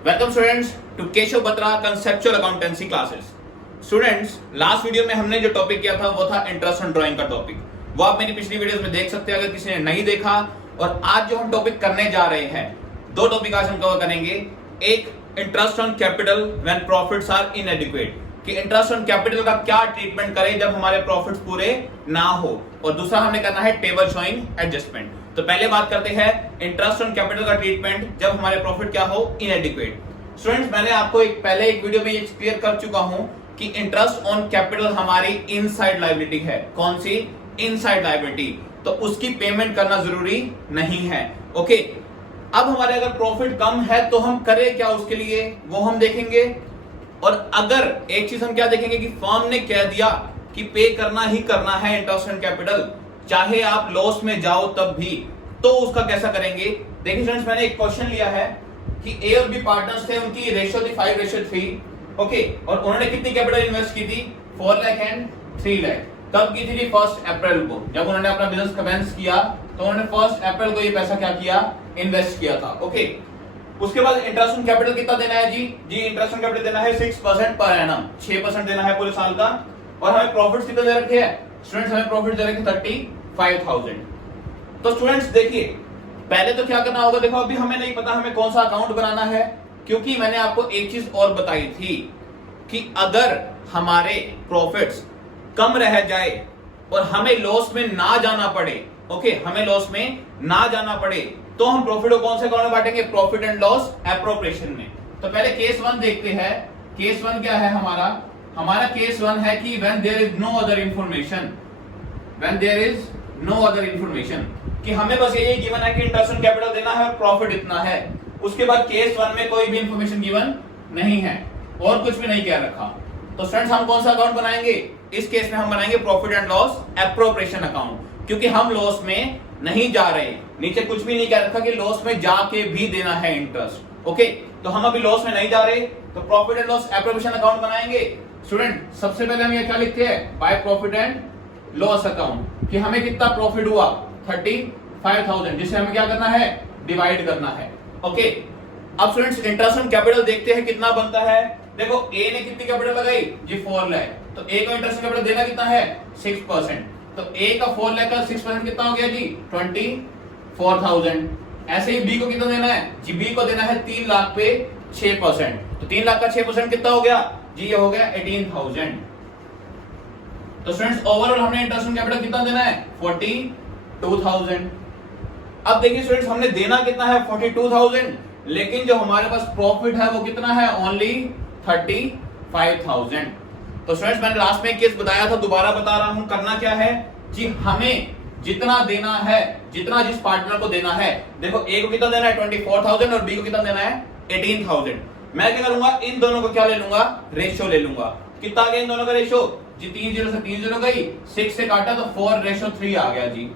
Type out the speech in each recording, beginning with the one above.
Welcome students to Keshav Batra conceptual accountancy classes. Students, last video में हमने जो टॉपिक किया था वो था इंटरेस्ट ऑन ड्राइंग का टॉपिक। वो आप मेरी पिछली वीडियोस में देख सकते हैं अगर किसी ने नहीं देखा। और आज जो हम टॉपिक करने जा रहे हैं, दो टॉपिक आज हम कवर करेंगे। एक, interest on capital when profits are inadequate, कि इंटरेस्ट ऑन कैपिटल का क्या ट्रीटमेंट करें जब हमारे प्रॉफिट्स पूरे ना हो। और दूसरा हमने करना है टेबल शोइंग एडजस्टमेंट। तो पहले बात करते हैं इंटरेस्ट ऑन कैपिटल का ट्रीटमेंट जब हमारे प्रॉफिट क्या हो, इनएडिक्वेट। स्टूडेंट्स, मैंने आपको पहले एक वीडियो में ये क्लियर कर चुका हूं कि इंटरेस्ट ऑन कैपिटल हमारी इनसाइड लायबिलिटी है। कौन सी? Inside liability. तो उसकी पेमेंट करना जरूरी नहीं है। ओके, अब हमारे अगर प्रॉफिट कम है तो हम करें क्या उसके लिए, वो हम देखेंगे। और अगर एक चीज हम क्या देखेंगे कि फर्म ने कह दिया कि पे करना ही करना है इंटरेस्ट ऑन कैपिटल, चाहे आप लॉस में जाओ तब भी, तो उसका कैसा करेंगे। देखिए स्टूडेंट्स, मैंने एक क्वेश्चन लिया है कि ए और बी पार्टनर्स थे, उनकी रेशियो थी 5:3। ओके, और उन्होंने कितनी कैपिटल इन्वेस्ट की थी? 4 लाख एंड 3 लाख। कब की थी? 1 अप्रैल को। जब उन्होंने अपना बिजनेस कमेंस किया तो उन्होंने 1 अप्रैल को ये पैसा क्या किया? इन्वेस्ट किया था। ओके, उसके बाद इंटरेस्ट ऑन कैपिटल कितना देना है जी? इंटरेस्ट ऑन कैपिटल देना है 6% पर एनम, 6% देना है पूरे साल का। और हमें प्रॉफिट्स कितने दे रखे हैं स्टूडेंट्स? हमें प्रॉफिट दे रखे 35,000। तो स्टूडेंट्स देखिए, पहले तो क्या करना होगा, देखो अभी हमें नहीं पता हमें कौन सा अकाउंट बनाना है, क्योंकि मैंने आपको एक चीज और बताई थी कि अगर हमारे प्रॉफिट्स कम रह जाए और हमें लॉस में ना जाना पड़े, ओके, हमें लॉस में ना जाना पड़े, तो हम प्रॉफिट को कौन से अकाउंट में बांटेंगे? प्रॉफिट एंड लॉस एप्रोप्रिएशन में। तो पहले केस 1 देखते हैं। केस 1 क्या है हमारा केस 1 है कि when there is no other information, when there is no other information, कि हमें बस यही गिवन है कि इंटरेस्ट ऑन कैपिटल देना है और प्रॉफिट इतना है। उसके बाद केस 1 में कोई भी इंफॉर्मेशन गिवन नहीं है और कुछ भी नहीं कह रखा। तो स्टूडेंट्स, हम कौन सा अकाउंट बनाएंगे? इस केस में हम बनाएंगे profit and loss appropriation account, क्योंकि हम लॉस में नहीं जा रहे। नीचे कुछ भी नहीं कह रखा कि लॉस में जाके भी देना है इंटरेस्ट। ओके, तो हम अभी लॉस में नहीं जा रहे, तो profit and loss appropriation account बनाएंगे। स्टूडेंट, सबसे पहले हम ये क्या लिखते हैं? By profit and loss account, कि हमें कितना प्रॉफिट हुआ? 35,000, जिसे हमें क्या करना है? डिवाइड करना है। ओके, अब स्टूडेंट्स इंटरेस्ट ऑन कैपिटल देखते हैं कितना बनता है। देखो ए ने कितनी कैपिटल लगाई जी? 4 लाख। तो ए को इंटरेस्ट ऑन कैपिटल देना कितना है? 6%। तो ए का 4 लाख का 6% कितना हो गया जी? 24,000। ऐसे ही बी को कितना देना है जी? बी को देना है 3 लाख पे 6%। तो 3 लाख का 6% कितना हो गया जी? ये हो गया 18,000। तो स्टूडेंट्स, ओवरऑल हमने इंटरेस्ट ऑन कैपिटल कितना देना है? 42,000। अब देखिए स्टूडेंट्स, हमने देना कितना है? 42,000, लेकिन जो हमारे पास प्रॉफिट है वो कितना है? ओनली 35,000। तो स्टूडेंट्स, मैंने लास्ट में एक केस बताया था, दोबारा बता रहा हूं। करना क्या है जी? हमें जितना देना है, जितना जिस पार्टनर को देना है, देखो ए को कितना देना है? 24,000 और बी को कितना देना है? 18,000। मैं क्या करूंगा? इन दोनों को क्या ले लूंगा? रेशियो ले लूंगा। कितना आ गया इन दोनों का रेशियो जी? 3 0 से 3 0 गई, 6 से काटा तो 4:3 आ गया जी।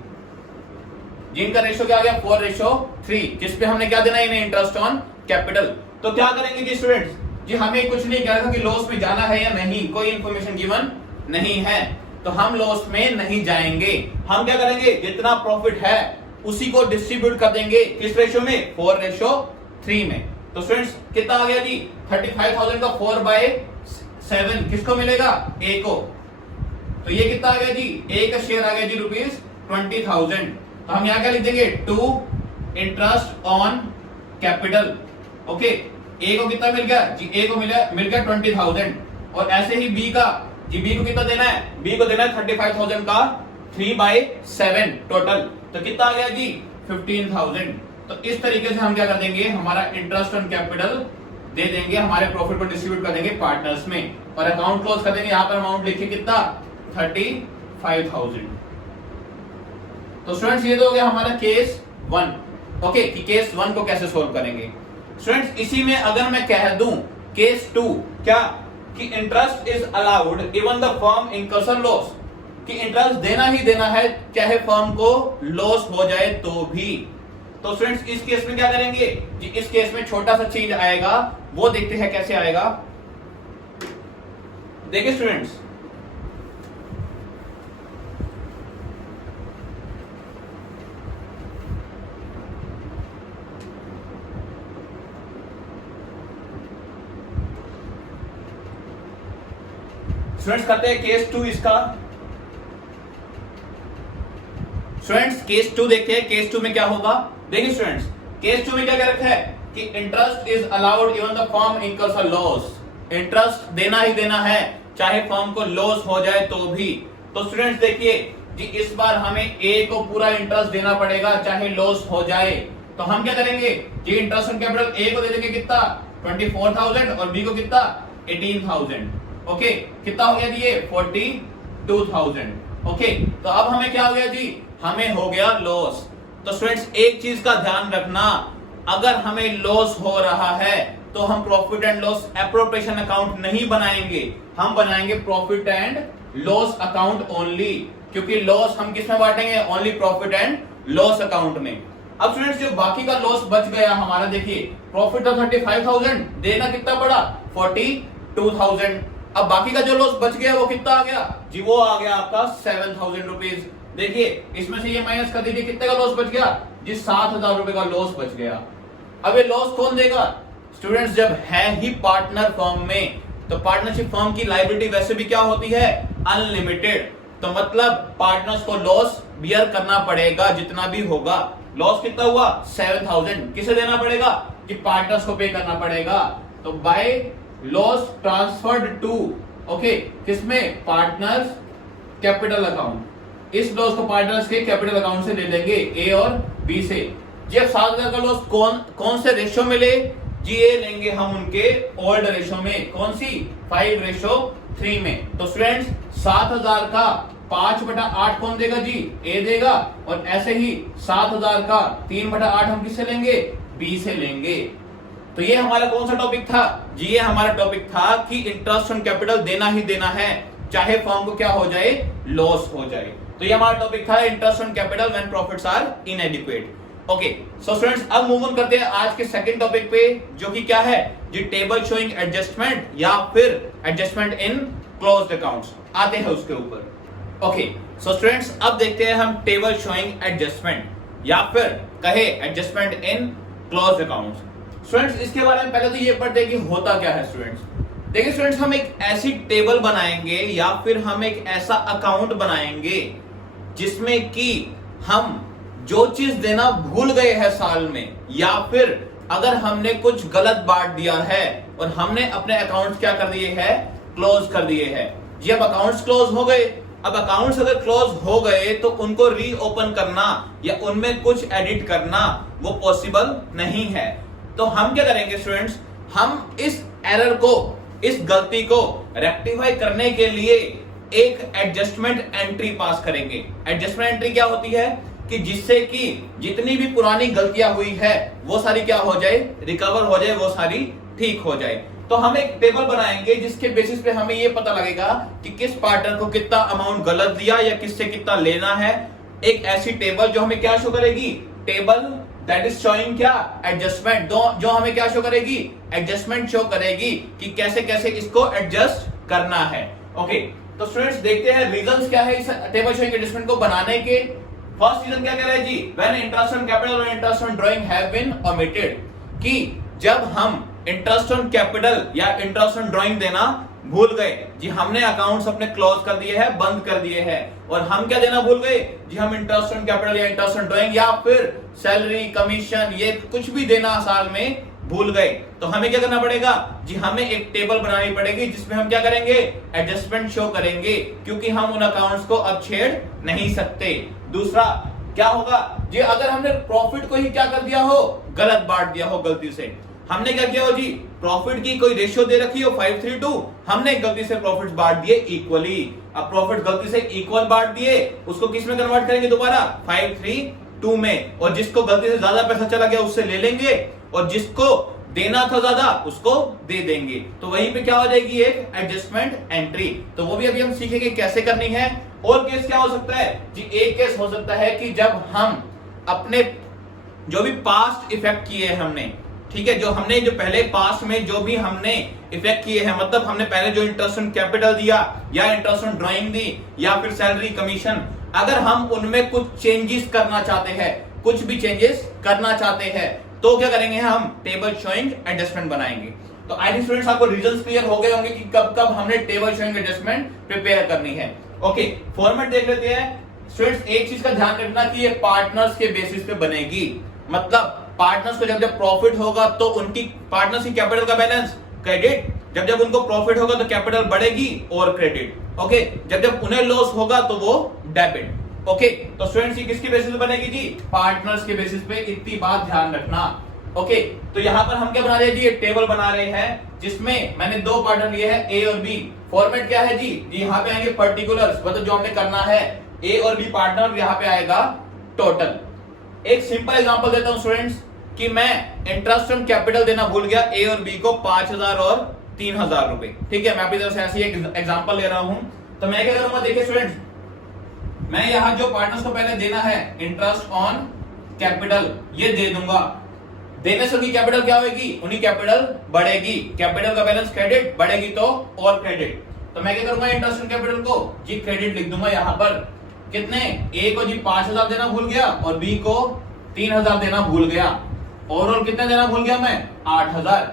जिनका रेशियो क्या आ गया? 4:3, जिसपे हमने क्या देना है? इन्हें इंटरेस्ट ऑन कैपिटल। तो क्या करेंगे जी स्टूडेंट्स जी? हमें कुछ नहीं कह रहा कि लॉस में जाना है या नहीं, कोई इंफॉर्मेशन गिवन नहीं है, तो हम लॉस में नहीं जाएंगे। हम क्या करेंगे? जितना प्रॉफिट है उसी को डिस्ट्रीब्यूट कर देंगे। किस रेशियो में? 4:3 में। तो स्टूडेंट्स, कितना आ गया जी? 35,000 का 4/7 किसको मिलेगा? ए को। तो ये कितना आ गया जी? ए का शेयर आ गया जी ₹20,000। तो हम यहां क्या लिख देंगे? To interest on capital. Okay, A को कितना मिल गया जी? ए को मिल गया 20,000। और ऐसे ही बी का जी, बी को कितना देना है? बी को देना है 35,000 का 3/7 टोटल। तो कितना आ गया जी? 15,000। तो इस तरीके से हम क्या कर देंगे? हमारा इंटरेस्ट ऑन कैपिटल दे देंगे, हमारे प्रॉफिट को डिस्ट्रीब्यूट कर देंगे पार्टनर्स में, और अकाउंट क्लोज कर देंगे। यहां पर अमाउंट लिखिए कितना? 35,000। तो स्टूडेंट्स, ये तो हो गया हमारा केस 1। ओके, कि केस 1 को कैसे सोल्व करेंगे। स्टूडेंट्स, इसी में अगर मैं कह दूं केस 2 क्या, कि interest is allowed even the firm incurs a loss, कि इंटरेस्ट देना ही देना है चाहे फर्म को लॉस हो जाए तो भी। तो स्टूडेंट्स, इस केस में क्या करेंगे जी? इस केस में छोटा सा चेंज आएगा, वो देखते हैं कैसे आएगा। देखिए स्टूडेंट्स, स्टूडेंट्स करते हैं केस 2 इसका। स्टूडेंट्स केस 2 देखते हैं, केस 2 में क्या होगा। देखिए स्टूडेंट्स, केस 2 में क्या कह रखा है कि interest is allowed even the firm incurs a loss. Interest देना ही देना है, चाहे फर्म को लॉस हो जाए तो भी। तो स्टूडेंट्स देखिए जी, इस बार हमें ए को पूरा इंटरेस्ट देना पड़ेगा चाहे लॉस हो जाए। तो हम क्या करेंगे जी, इंटरेस्ट ऑन कैपिटल ए को दे देंगे कितना 24,000 और बी को कितना 18,000। ओके, कितना हो गया जी ये 42,000। ओके, तो अब हमें क्या हो गया जी, हमें हो गया लॉस। तो स्टूडेंट्स एक चीज का ध्यान रखना, अगर हमें लॉस हो रहा है तो हम profit and loss appropriation account नहीं बनाएंगे, हम बनाएंगे profit and loss account only, क्योंकि लॉस हम किस में बांटेंगे, only profit and loss account में। अब स्टूडेंट्स जो बाकी का लॉस बच गया हमारा, देखिए प्रॉफिट था 35,000, देना कितना पड़ा 42,000। अब बाकी का जो लॉस बच गया वो कितना आ गया जी, वो आ गया आपका 7,000 रुपीज। देखिए इसमें से ये माइनस कर दीजिए, कितने का लॉस बच गया जी, 7,000 रुपए का लॉस बच गया। अब ये लॉस कौन देगा स्टूडेंट्स, जब है ही पार्टनर फर्म में, तो पार्टनरशिप फर्म की लायबिलिटी वैसे भी क्या होती है, अनलिमिटेड। तो मतलब पार्टनर्स को लॉस बियर करना पड़ेगा जितना भी होगा। लॉस कितना हुआ 7,000, किसे देना पड़ेगा कि पार्टनर्स को पे करना पड़ेगा। तो by loss transferred to, okay, किसमें, पार्टनर्स कैपिटल अकाउंट। इस लॉस को पार्टनर्स के कैपिटल अकाउंट से ले लेंगे ए और बी से। जब 7,000 का लॉस कौन से रेशियो में ले जी, ये लेंगे हम उनके ओल्ड रेशियो में, कौन सी 5:3 में। तो स्टूडेंट्स 7,000 का 5/8 कौन देगा जी, ए देगा, और ऐसे ही 7,000 का 3/8 हम किससे लेंगे, बी से लेंगे। तो ये हमारा कौन सा टॉपिक था जी, ये हमारा टॉपिक था कि इंटरेस्ट ऑन कैपिटल देना ही देना है, चाहे फर्म को क्या हो जाए, लॉस हो जाए। तो ये हमारा टॉपिक था interest on capital when profits are inadequate. Okay, so students अब मूव ऑन करते हैं आज के सेकंड टॉपिक पे, जो कि क्या है जी, टेबल शोइंग एडजस्टमेंट या फिर एडजस्टमेंट इन क्लोज्ड अकाउंट्स। आते हैं उसके ऊपर। ओके, सो स्टूडेंट्स अब देखते हैं हम टेबल शोइंग एडजस्टमेंट या फिर कहे adjustment in closed accounts. Students इसके बारे में पहले तो ये पढ़ते हैं कि होता क्या है। स्टूडेंट्स देखिए, स्टूडेंट्स हम एक ऐसी टेबल बनाएंगे या फिर हम एक ऐसा अकाउंट बनाएंगे जिसमें कि हम जो चीज देना भूल गए हैं साल में, या फिर अगर हमने कुछ गलत बांट दिया है और हमने अपने अकाउंट्स क्या कर दिए हैं, क्लोज कर दिए हैं जी। अब अकाउंट्स क्लोज हो गए, अब अकाउंट्स अगर क्लोज हो गए तो उनको रीओपन करना या उनमें कुछ एडिट करना वो पॉसिबल नहीं है। तो हम क्या करेंगे स्टूडेंट्स, हम इस एरर को, इस गलती को रेक्टिफाई करने के लिए एक एडजस्टमेंट एंट्री पास करेंगे। एडजस्टमेंट एंट्री क्या होती है कि जिससे कि जितनी भी पुरानी गलतियां हुई है वो सारी क्या हो जाए, रिकवर हो जाए, वो सारी ठीक हो जाए। तो हम एक टेबल बनाएंगे जिसके बेसिस पे हमें ये पता लगेगा कि किस पार्टनर को कितना अमाउंट गलत दिया या किससे कितना लेना है। एक ऐसी टेबल जो हमें क्या शो करेगी, टेबल दैट इज शोइंग क्या, एडजस्टमेंट, जो हमें क्या शो करेगी, एडजस्टमेंट शो करेगी कि कैसे कैसे इसको एडजस्ट करना है। ओके, तो स्टूडेंट्स देखते हैं रीजंस क्या है इस टेबल शोइंग एडजस्टमेंट को बनाने के। फर्स्ट रीजन क्या कह रहा है जी, व्हेन इंटरेस्ट ऑन कैपिटल और interest on drawing have been omitted, कि जब हम इंटरेस्ट ऑन कैपिटल या इंटरेस्ट ऑन ड्राइंग देना भूल गए जी, हमने अकाउंट्स अपने क्लोज कर दिए हैं, बंद कर दिए हैं, और हम क्या देना भूल गए जी, हम इंटरेस्ट ऑन कैपिटल या इंटरेस्ट ऑन ड्राइंग या फिर सैलरी कमीशन ये कुछ भी देना साल में भूल गए। तो हमें क्या करना पड़ेगा जी, हमें एक टेबल बनानी पड़ेगी जिसमें हम क्या करेंगे, एडजस्टमेंट शो करेंगे, क्योंकि हम उन अकाउंट्स को अब छेड़ नहीं सकते। दूसरा क्या होगा जी, अगर हमने प्रॉफिट को ही क्या कर दिया हो, गलत बांट दिया हो गलती से, हमने क्या किया हो जी, प्रॉफिट की कोई रेशियो दे रखी हो 5:3:2, हमने गलती से प्रॉफिट बांट दिए इक्वली। अब प्रॉफिट गलती से इक्वल बांट दिए, उसको किस में कन्वर्ट करेंगे दोबारा 5:3:2 में, और जिसको गलती से ज्यादा पैसा चला गया उससे ले लेंगे, और जिसको देना था ज्यादा उसको दे देंगे। तो वहीं पे क्या हो जाएगी, एक एडजस्टमेंट एंट्री। तो वो भी अभी हम सीखेंगे कैसे करनी है। और केस क्या हो सकता है जी, एक केस हो सकता है कि जब हम अपने जो भी पास्ट इफेक्ट किए हमने, ठीक है, जो हमने जो पहले पास्ट में जो भी हमने इफेक्ट किए हैं, मतलब हमने पहले जो इंटरेस्ट ऑन कैपिटल दिया या इंटरेस्ट ऑन ड्राइंग दी या फिर सैलरी कमीशन, अगर हम उनमें कुछ चेंजेस करना चाहते हैं, कुछ भी चेंजेस करना चाहते हैं, तो क्या करेंगे, हम टेबल शोइंग एडजस्टमेंट बनाएंगे। तो आई थिंक स्टूडेंट्स आपको रीजंस क्लियर हो गए होंगे कि कब कब हमने टेबल शोइंग एडजस्टमेंट प्रिपेयर करनी है। ओके, फॉर्मेट देख लेते हैं। स्टूडेंट्स एक चीज का ध्यान रखना कि ये पार्टनर्स के बेसिस पे बनेगी, मतलब पार्टनर्स को जब जब प्रॉफिट होगा तो उनकी पार्टनर्स की कैपिटल का बैलेंस क्रेडिट, जब जब उनको प्रॉफिट होगा तो कैपिटल बढ़ेगी और क्रेडिट। ओके, जब जब उन्हें लॉस होगा तो वो डेबिट। ओके, तो स्टूडेंट्स ये किसके बेसिस पे बनेगी जी? पार्टनर्स के बेसिस पे, इतनी बात ध्यान रखना। ओके, तो यहां पर हम क्या बना रहे हैं जी? एक टेबल बना रहे हैं जिसमें मैंने दो पार्टनर लिए हैं ए और बी। फॉर्मेट क्या है जी? यहाँ पे आएंगे पर्टिकुलर्स, मतलब जो हमने करना है ए और बी पार्टनर, यहाँ पे आएगा टोटल। एक सिंपल एग्जांपल देता हूं स्टूडेंट्स कि मैं इंटरेस्ट ऑन कैपिटल देना भूल गया ए और बी को 5000 और 3000 रुपए। ठीक है, मैं अपनी तरफ से ऐसी एक एग्जांपल ले रहा हूं। तो मैं क्या करूंगा, देखिए स्टूडेंट्स, मैं यहां जो पार्टनर्स को पहले देना है इंटरेस्ट ऑन कैपिटल ये दे दूंगा। देने से उनकी कैपिटल क्या होगी? उनकी कैपिटल बढ़ेगी, कैपिटल का बैलेंस क्रेडिट, बढ़ेगी तो और क्रेडिट। तो मैं क्या करूंगा, इंटरेस्ट ऑन कैपिटल को जी क्रेडिट लिख दूंगा यहां पर। कितने? ए को जी 5000 देना भूल गया और बी को 3000 देना भूल गया। ओवरऑल कितने देना भूल गया मैं? 8000।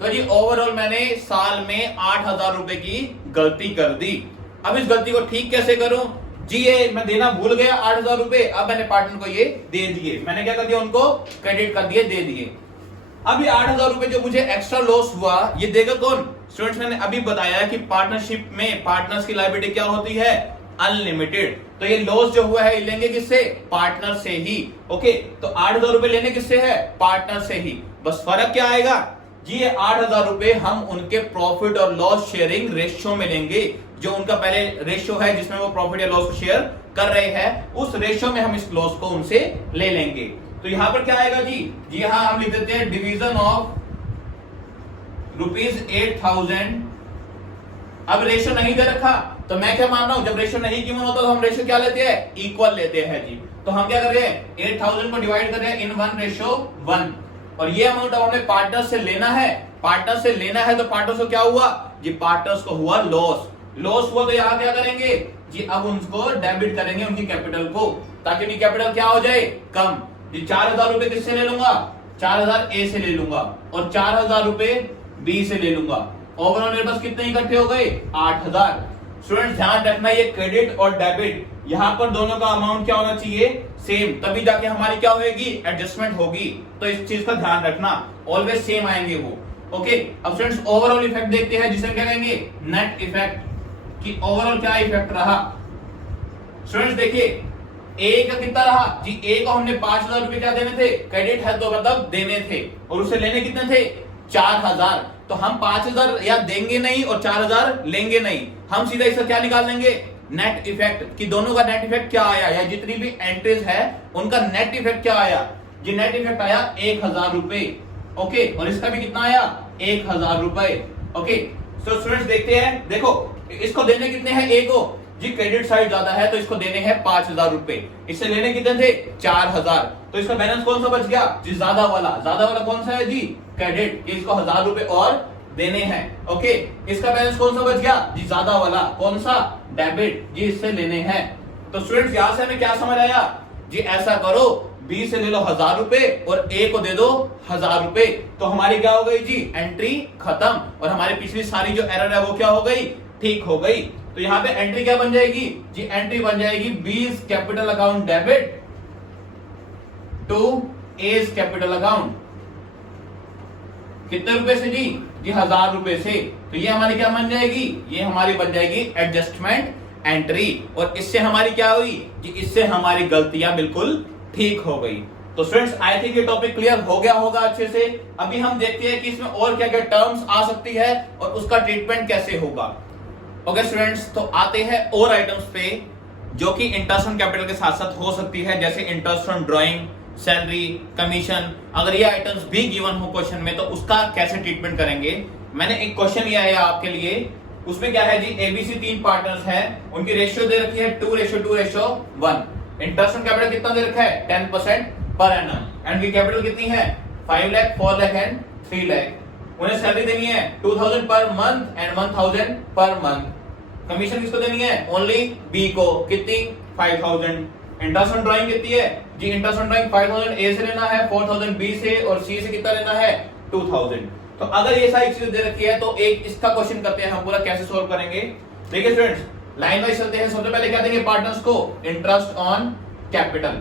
तो जी ओवरऑल मैंने साल में 8000 रुपए की गलती कर दी। अब इस गलती को ठीक कैसे करूं जी? ये मैं देना भूल गया 8000 रुपए, अब मैंने पार्टनर को ये दे दिए। मैंने क्या कर दिया? उनको क्रेडिट कर दिए, दे दिए। अब ये 8000 रुपए जो मुझे एक्स्ट्रा लॉस हुआ ये देगा कौन? स्टूडेंट्स मैंने अभी बताया कि पार्टनरशिप में पार्टनर्स की लायबिलिटी क्या होती है? अनलिमिटेड। तो ये लॉस जो हुआ है ये लेंगे किससे? पार्टनर से ही। ओके, तो 8000 रुपए लेने किससे है? पार्टनर से ही। बस फर्क क्या आएगा जी? ये 8000 रुपए हम उनके प्रॉफिट और लॉस शेयरिंग रेशियो में लेंगे। जो उनका पहले रेशियो है जिसमें वो प्रॉफिट या लॉस को शेयर कर रहे हैं, उस रेशियो में हम इस लॉस को उनसे ले लेंगे। तो यहां पर क्या आएगा जी? जी यहां हम लिख देते हैं डिवीजन ऑफ ₹8000। अब रेशियो नहीं दे रखा तो मैं क्या मान रहा हूं, जब रेशियो नहीं गिवन होता तो हम रेशियो क्या लेते हैं? इक्वल लेते हैं जी। तो हम क्या कर रहे हैं? 8000 को डिवाइड कर रहे हैं इन 1:1। और ये अमाउंट अब हमें पार्टनर से लेना है। पार्टनर से लेना है तो पार्टनर्स को क्या हुआ जी? पार्टनर्स को हुआ लॉस। लॉस हुआ तो यहाँ क्या करेंगे जी? अब उनको डेबिट करेंगे उनकी कैपिटल को, ताकि उनकी कैपिटल क्या हो जाए? कम। जी 4000 रुपए किससे ले लूंगा? 4000 ए से ले लूंगा और 4000 रुपए बी से ले लूंगा। ओवरऑल मेरे पास कितने इकट्ठे हो गए? 8000। स्टूडेंट्स ध्यान रखना ये क्रेडिट और डेबिट यहाँ पर दोनों का अमाउंट क्या होना चाहिए? सेम, तभी जाके हमारी क्या होगी? एडजस्टमेंट होगी। तो इस चीज का ध्यान रखना, ऑलवेज सेम आएंगे वो। ओके, अब स्टूडेंट्स ओवरऑल इफेक्ट देखते हैं जिसे क्या कहेंगे? Net effect. कि ओवरऑल क्या इफेक्ट रहा। स्टूडेंट्स देखिए ए का कितना रहा जी? ए को हमने 5000 रुपए क्या देने थे? क्रेडिट है तो मतलब देने थे, और उसे लेने कितने थे? 4000। तो हम 5000 या देंगे नहीं और 4000 लेंगे नहीं, हम सीधा इसका क्या निकाल लेंगे? Net effect. कि दोनों का नेट इफेक्ट क्या आया, या जितनी भी एंट्रीज है उनका नेट इफेक्ट क्या आया जी? नेट इफेक्ट आया 1000 रुपए। ओके, और इसका भी कितना आया? 1000 रुपए। ओके, तो स्टूडेंट्स देखते हैं, देखो इसको देने कितने हैं ए को जी? क्रेडिट साइड ज्यादा है तो इसको देने हैं 5000 रुपए, इससे लेने कितने थे? 4000। तो इसका बैलेंस कौन सा बच गया जी? ज्यादा वाला। ज्यादा वाला कौन सा है जी? क्रेडिट। इसको 1000 रुपए और देने हैं। ओके, इसका बैलेंस कौन सा बच गया जी? ज्यादा वाला। कौन सा? डेबिट जी, इससे लेने हैं। तो स्टूडेंट्स यहां से हमें क्या समझ आया जी? ऐसा करो बी से ले लो 1000 रुपए और ए को दे दो 1000 रुपए, तो हमारी क्या हो गई जी? एंट्री खत्म, और हमारी पिछली सारी जो एरर है वो क्या हो गई? ठीक हो गई। तो यहाँ पे एंट्री क्या बन जाएगी जी? एंट्री बन जाएगी B's capital account debit to A's capital account. कितने रुपए से जी? जी 1000 रुपए से। तो ये हमारी क्या बन जाएगी? ये हमारी बन जाएगी एडजस्टमेंट एंट्री। और इससे हमारी क्या हुई जी? इससे हमारी गलतियां बिल्कुल ठीक हो गई। तो स्टूडेंट्स आई थिंक ये टॉपिक क्लियर हो गया होगा अच्छे से। अभी हम देखते हैं कि इसमें और क्या क्या टर्म्स आ सकती है और उसका ट्रीटमेंट कैसे होगा। ओके स्टूडेंट्स, तो आते हैं और आइटम्स पे जो कि इंटरेस्ट ऑन कैपिटल के साथ साथ हो सकती है, जैसे interest on drawing, salary, commission. अगर ये आइटम्स भी गिवन हो क्वेश्चन में तो उसका कैसे ट्रीटमेंट करेंगे। मैंने एक क्वेश्चन लिया है आपके लिए, उसमें क्या है जी? एबीसी 3 पार्टनर्स हैं, उनकी रेशियो दे रखी है 2:2:1। इंटरेस्ट ऑन कैपिटल कितना दे रखा है? 10% पर एनम, एंड उनकी कैपिटल कितनी है? 5 लाख, 4 लाख एंड 3 लाख। उन्हें सैलरी देनी है 2000 per month and 1000 per month. Commission किसको देनी है? ओनली बी को। कितनी? 5000। इंटरेस्ट ऑन ड्राइंग कितनी है जी? इंटरेस्ट ऑन ड्राइंग 5000 ए से लेना है, 4000 बी से, और सी से कितना लेना है? 2000। तो अगर ये सारी चीजें दे रखी है तो एक इसका क्वेश्चन करते हैं हम पूरा कैसे सोल्व करेंगे। देखिए स्टूडेंट्स लाइन वाइज चलते हैं। सबसे पहले क्या देंगे पार्टनर्स को, इंटरेस्ट ऑन कैपिटल।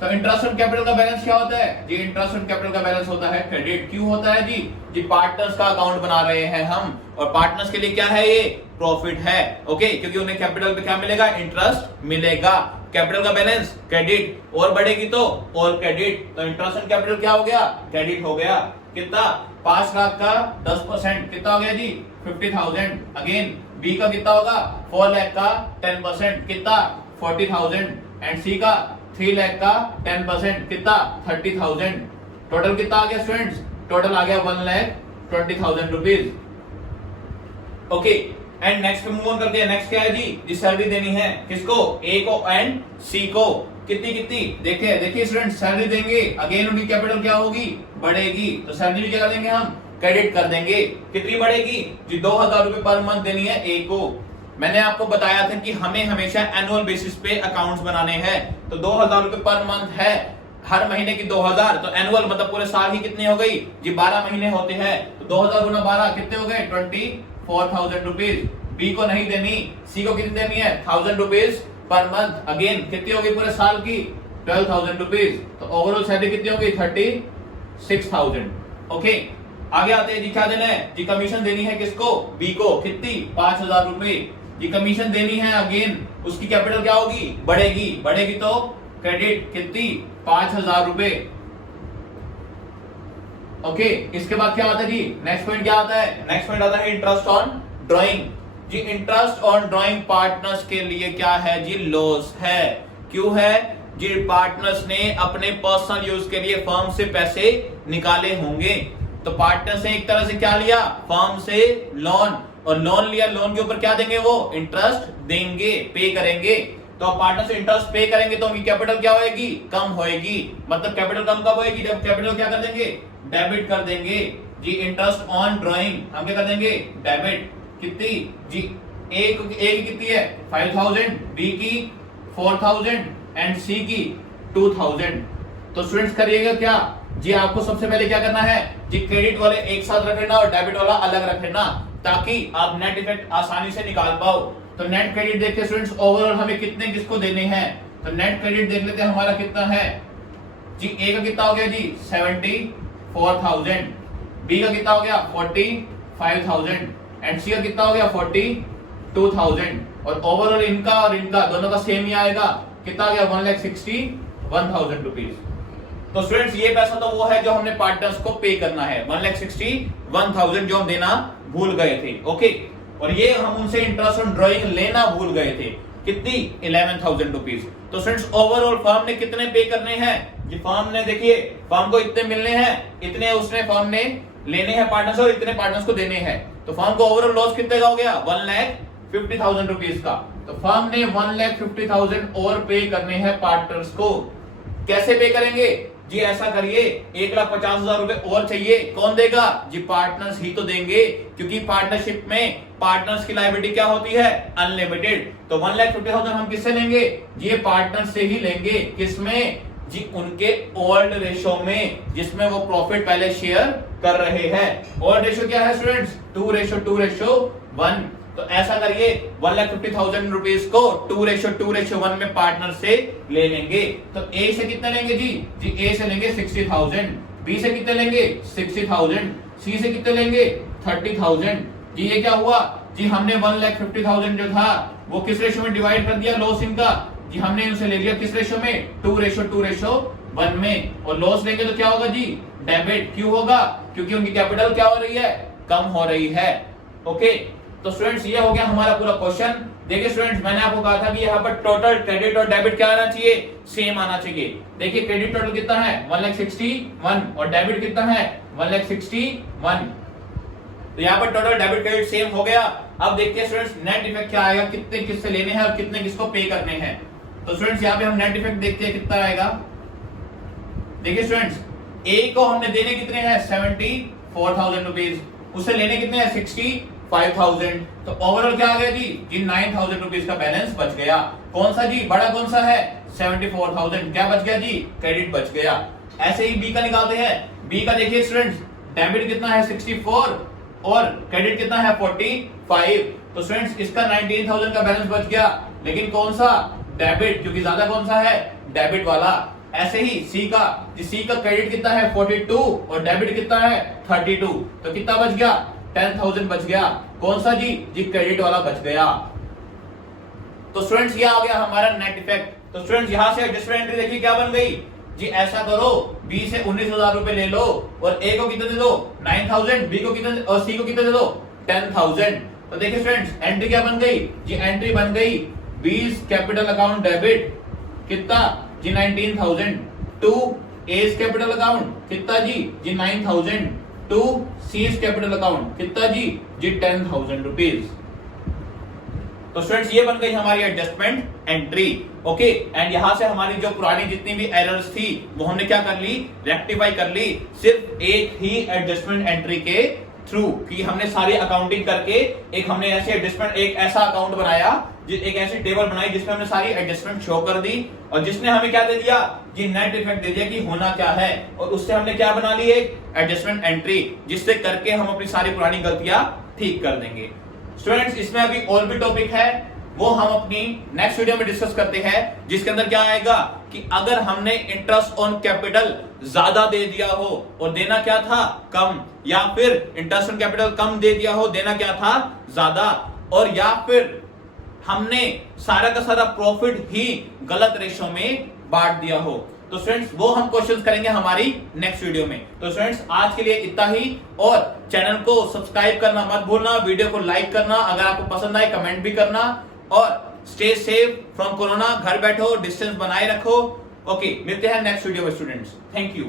तो इंटरेस्ट ऑन कैपिटल का बैलेंस क्या होता है जी? इंटरेस्ट ऑन कैपिटल का बैलेंस होता है क्रेडिट। क्यों होता है जी? जी पार्टनर्स का अकाउंट बना रहे हैं हम, और पार्टनर्स के लिए क्या है? ये प्रॉफिट है। ओके, क्योंकि उन्हें कैपिटल पे क्या मिलेगा? इंटरेस्ट मिलेगा। कैपिटल का बैलेंस क्रेडिट, और बढ़ेगी तो और क्रेडिट। तो इंटरेस्ट ऑन कैपिटल क्या हो गया? क्रेडिट हो गया। कितना? 5 लाख का 10% कितना हो गया जी? 50,000। अगेन बी का कितना होगा? 4 लाख का 10% कितना? 40,000। एंड सी का 3 लाख का 10% कितना? 30,000। टोटल कितना आ गया स्टूडेंट्स? टोटल आ गया 1,20,000 रुपीज। ओके, एंड नेक्स्ट पे मूव ऑन करते हैं। नेक्स्ट क्या है जी? सैलरी देनी है किसको? ए को एंड सी को। कितनी कितनी? देखिए स्टूडेंट सैलरी देंगे, अगेन उनकी कैपिटल क्या होगी? बढ़ेगी। तो सैलरी भी क्या कर देंगे हम? क्रेडिट कर देंगे। कितनी बढ़ेगी जी? 2,000 रुपए पर मंथ देनी है ए को। मैंने आपको बताया था कि हमें हमेशा एनुअल बेसिस पे अकाउंट्स बनाने हैं। तो 2,000 रुपए पर मंथ है, हर महीने की 2,000, तो एनुअल मतलब पूरे साल की कितनी हो गई जी? 12 महीने होते हैं। तो 2,000 गुना 12 कितने हो गए? 24,000 रुपीज। बी को नहीं देनी, सी को कितनी देनी है? 1,000 रुपीज पर मंथ। अगेन कितनी होगी पूरे साल की? 12,000 रुपीज। तो ओवरऑल सैलरी कितनी होगी? 36,000। ओके, आगे आते हैं जी। क्या देना है जी? कमीशन देनी है किसको? बी को। कितनी? 5,000 रुपए जी कमीशन देनी है। अगेन उसकी कैपिटल क्या होगी? बढ़ेगी। बढ़ेगी तो क्रेडिट। कितनी? 5,000 रुपए। ओके, इसके बाद क्या आता है जी? नेक्स्ट पॉइंट क्या आता है? नेक्स्ट पॉइंट आता है इंटरेस्ट ऑन ड्राइंग। जी इंटरेस्ट ऑन ड्राइंग पार्टनर्स के लिए क्या है जी? लॉस है। क्यों है जी? पार्टनर्स ने अपने पर्सनल यूज के लिए फर्म से पैसे निकाले होंगे। तो पार्टनर्स ने एक तरह से क्या लिया? फर्म से लोन, और लोन लिया। लोन के ऊपर क्या देंगे? वो इंटरेस्ट देंगे, पे करेंगे। तो आप पार्टनर से इंटरेस्ट पे करेंगे तो उनकी कैपिटल क्या होएगी? कम होएगी। मतलब कैपिटल कम कब होएगी? जब कैपिटल क्या कर देंगे? डेबिट कर देंगे जी। इंटरेस्ट ऑन ड्राइंग हम क्या कर देंगे? डेबिट। कितनी जी? ए की कितनी है? 5,000, बी की 4,000 एंड सी की 2,000। तो स्टूडेंट्स करिएगा क्या जी? आपको सबसे पहले क्या करना है जी? क्रेडिट वाले एक साथ रख लेना और डेबिट वाला अलग रख लेना, ताकि आप नेट इफेक्ट आसानी से निकाल पाओ। तो नेट क्रेडिट देखते हैं स्टूडेंट्स, ओवरऑल हमें कितने किसको देने हैं। तो नेट क्रेडिट देख लेते हैं हमारा कितना है जी? ए का कितना हो गया जी? 74,000। बी का कितना हो गया? 45,000 एंड सी का कितना हो गया? 42,000। और ओवरऑल इनका और इनका दोनों का सेम ही आएगा। कितना आ गया? 1,61,000 रुपीज। तो स्टूडेंट्स ये पैसा तो वो है जो हमने पार्टनर्स को पे करना है, 1,61,000 जो हम देना भूल गए थे। ओके, और ये हम उनसे इंटरेस्ट ऑन ड्राइंग लेना भूल गए थे। कितनी? 11,000 रुपीज। तो स्टूडेंट्स ओवरऑल फर्म ने कितने पे करने हैं जी? फर्म ने देखिए, फर्म को इतने मिलने हैं, इतने उसने फर्म ने लेने हैं पार्टनर्स, और इतने पार्टनर्स को देने हैं। तो फर्म को ओवरऑल लॉस कितने का हो गया? 1,50,000 रुपीज का। तो फर्म ने 1,50,000 और पे करने हैं पार्टनर्स को। कैसे पे करेंगे जी? ऐसा करिए, 1,50,000 रुपए और चाहिए, कौन देगा जी? पार्टनर्स ही तो देंगे, क्योंकि पार्टनरशिप में पार्टनर्स की लायबिलिटी क्या होती है? अनलिमिटेड। तो 1,50,000 हम किससे लेंगे जी? ये पार्टनर से ही लेंगे। किसमें जी? उनके ओल्ड रेशो में, जिसमें वो प्रॉफिट पहले शेयर कर रहे हैं। ओल्ड रेशो क्या है स्टूडेंट्स? 2:1। तो ऐसा करिए, 1,50,000 रुपीज को 2:1 में पार्टनर से ले लेंगे। तो ए से कितने लेंगे जी? जी ए से लेंगे 60,000, बी से कितने लेंगे? 60,000, सी से कितने लेंगे? 30,000। जी ये क्या हुआ जी? हमने 1,50,000 जो था वो किस रेशो में डिवाइड कर दिया लॉस इनका जी? हमने इनसे ले लिया किस रेशो में? 2:1 में। और लॉस लेंगे तो क्या होगा जी? डेबिट। क्यों होगा? क्योंकि उनकी कैपिटल क्या हो रही है? कम हो रही है। ओके, तो स्टूडेंट्स ये हो गया हमारा पूरा क्वेश्चन। देखिए स्टूडेंट्स, मैंने आपको कहा था कि यहाँ पर टोटल क्रेडिट और डेबिट क्या आना चाहिए? सेम आना चाहिए। देखिए क्रेडिट टोटल कितना है? 1,61,000 और डेबिट कितना है? 1,61,000। तो यहाँ पर टोटल डेबिट क्रेडिट सेम हो गया। अब देखते हैं स्टूडेंट्स नेट इफेक्ट क्या आएगा, कितने किससे लेने हैं और कितने किसको पे करने हैं। तो स्टूडेंट्स यहाँ पे हम नेट इफेक्ट देखते हैं कितना आएगा। देखिए स्टूडेंट्स, ए को हमने देने कितने हैं? 74,000 रुपीज, उससे लेने कितने हैं? 65,000। तो ओवरऑल क्या आ गया जी? 9,000 रुपीज का बैलेंस बच गया। कौन सा जी? बड़ा कौन सा है? 74,000। क्या बच गया जी? क्रेडिट बच गया। ऐसे ही बी का निकालते हैं। बी का देखिए स्टूडेंट्स, डेबिट कितना है 64 और क्रेडिट कितना है 45। तो स्टूडेंट्स इसका 19,000 का बैलेंस बच गया, लेकिन कौन सा? डेबिट, क्योंकि ज्यादा कौन सा है? डेबिट वाला। ऐसे ही सी का क्रेडिट कितना है 42 और डेबिट कितना है 32, तो कितना बच गया? 10,000 बच गया। कौन सा जी? क्रेडिट वाला बच गया। तो स्टूडेंट्स ये आ गया हमारा नेट इफेक्ट। तो स्टूडेंट्स यहां से एडजस्टमेंट एंट्री देखिए क्या बन गई जी। ऐसा करो, बी से 19,000 रुपए ले लो और ए को कितना दे दो 9,000, बी को कितना और सी को कितना दे दो 10,000। तो देखिए स्टूडेंट्स एंट्री क्या बन गई जी? एंट्री बन गई बी's कैपिटल अकाउंट डेबिट कितना जी 19,000 टू ए's कैपिटल अकाउंट कितना जी 9,000 टू सी's कैपिटल अकाउंट कितना जी 10,000 रुपीज। तो स्टूडेंट्स ये बन गई हमारी एडजस्टमेंट एंट्री। ओके, एंड यहां से हमारी जो पुरानी जितनी भी एरर्स थी वो हमने क्या कर ली? रेक्टिफाई कर ली, सिर्फ एक ही एडजस्टमेंट एंट्री के थ्रू कि हमने सारी अकाउंटिंग करके एक हमने ऐसे एडजस्टमेंट एक ऐसा अकाउंट बनाया, एक ऐसी टेबल बनाई जिसमें हमने सारी एडजस्टमेंट शो कर दी और जिसने हमें क्या दे दिया जी? नेट इफेक्ट दे दिया कि होना क्या है, और उससे हमने क्या बना ली? एक एडजस्टमेंट एंट्री, जिससे करके हम अपनी सारी पुरानी गलतियां ठीक कर देंगे। स्टूडेंट्स इसमें अभी और भी टॉपिक है, वो हम अपनी नेक्स्ट वीडियो में डिस्कस करते हैं, जिसके अंदर क्या आएगा कि अगर हमने इंटरेस्ट ऑन कैपिटल ज्यादा दे दिया हो और देना क्या था? कम, या फिर इंटरेस्ट ऑन कैपिटल कम दे दिया हो, देना क्या था? ज्यादा, और या फिर हमने सारा का सारा प्रॉफिट ही गलत रेशो में बांट दिया हो। तो स्टूडेंट्स वो हम क्वेश्चंस करेंगे हमारी नेक्स्ट वीडियो में। तो स्टूडेंट्स आज के लिए इतना ही, और चैनल को सब्सक्राइब करना मत भूलना, वीडियो को लाइक करना, अगर आपको पसंद आए कमेंट भी करना, और स्टे सेफ फ्रॉम कोरोना, घर बैठो, डिस्टेंस बनाए रखो। ओके, मिलते हैं नेक्स्ट वीडियो में स्टूडेंट्स। Thank you.